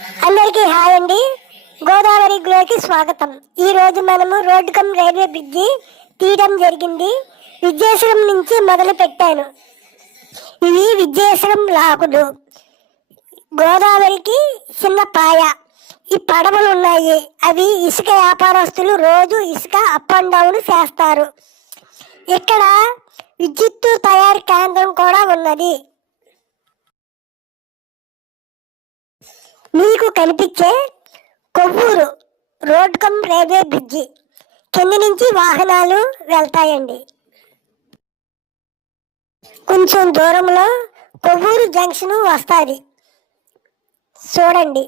అందరికీ హాయ్ అండి. గోదావరి గ్లోకి స్వాగతం. ఈరోజు మనము రోడ్డు కమ్ రైల్వే బ్రిడ్జి తీయడం జరిగింది. విజయేశ్వరం నుంచి మొదలు పెట్టాను. ఇవి విజయేశ్వరం లాకులు. గోదావరికి చిన్న పాయ. ఈ పడవలు ఉన్నాయి. అవి ఇసుక వ్యాపారస్తులు రోజు ఇసుక అప్ అండ్ డౌన్ చేస్తారు. ఇక్కడ విద్యుత్తు తయారీ కేంద్రం కూడా ఉన్నది. మీకు కనిపించే Kovvur road come railway bridge కింద నుంచి వాహనాలు వెళ్తాయండి. కొంచెం దూరంలో కొవ్వూరు జంక్షన్ వస్తుంది, చూడండి.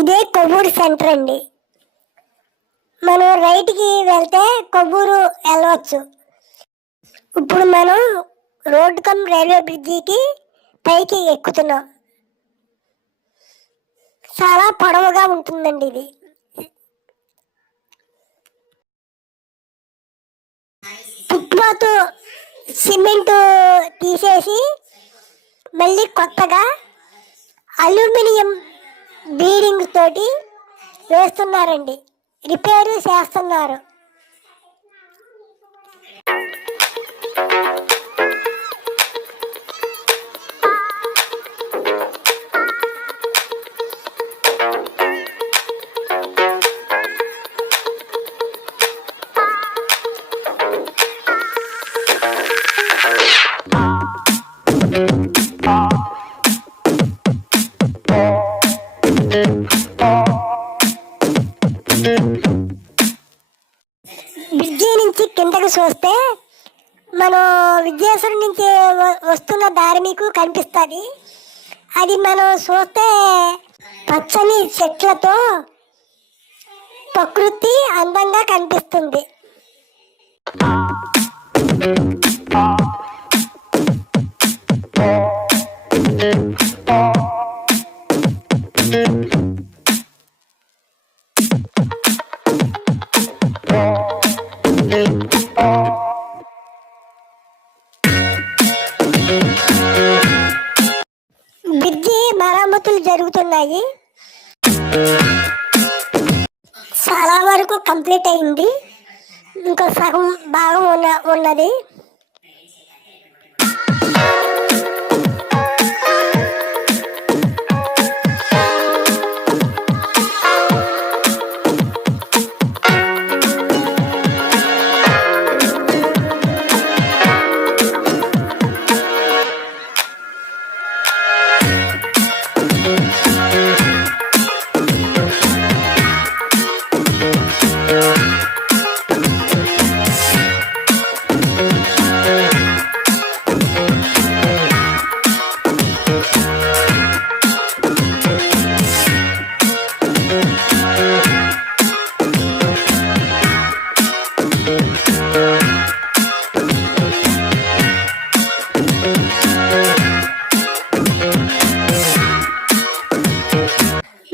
ఇదే కొవ్వూరు సెంటర్ అండి. మనం రైట్కి వెళ్తే కొవ్వూరు వెళ్ళవచ్చు. ఇప్పుడు మనం రోడ్ కమ్ రైల్వే బ్రిడ్జికి పైకి ఎక్కుతున్నాం. చాలా పొడవుగా ఉంటుందండి ఇది. ఫుట్పాత్ సిమెంట్ తీసేసి మళ్ళీ కొత్తగా అల్యూమినియం బీరింగ్ తోటి వేస్తున్నారండి. రిపేరు చేస్తున్నారు. బ్రిడ్జి నుంచి కిందకు చూస్తే మనం విజయేశ్వరం నుంచి వస్తున్న దారి మీకు కనిపిస్తుంది. అది మనం చూస్తే పచ్చని చెట్లతో ప్రకృతి అందంగా కనిపిస్తుంది. బ్రిడ్జి మరమ్మతులు జరుగుతున్నాయి. చాలా వరకు కంప్లీట్ అయింది. ఇంకో సగం భాగం ఉన్నది.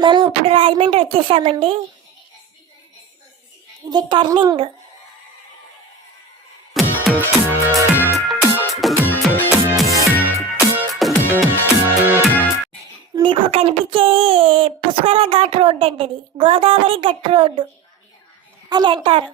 మనం ఇప్పుడు రాజమండ్రి వచ్చేసామండి. ఇది టర్నింగ్. మీకు కనిపించే పుష్కర ఘాట్ రోడ్డు అంటే ఇది గోదావరి గట్ రోడ్డు అని అంటారు.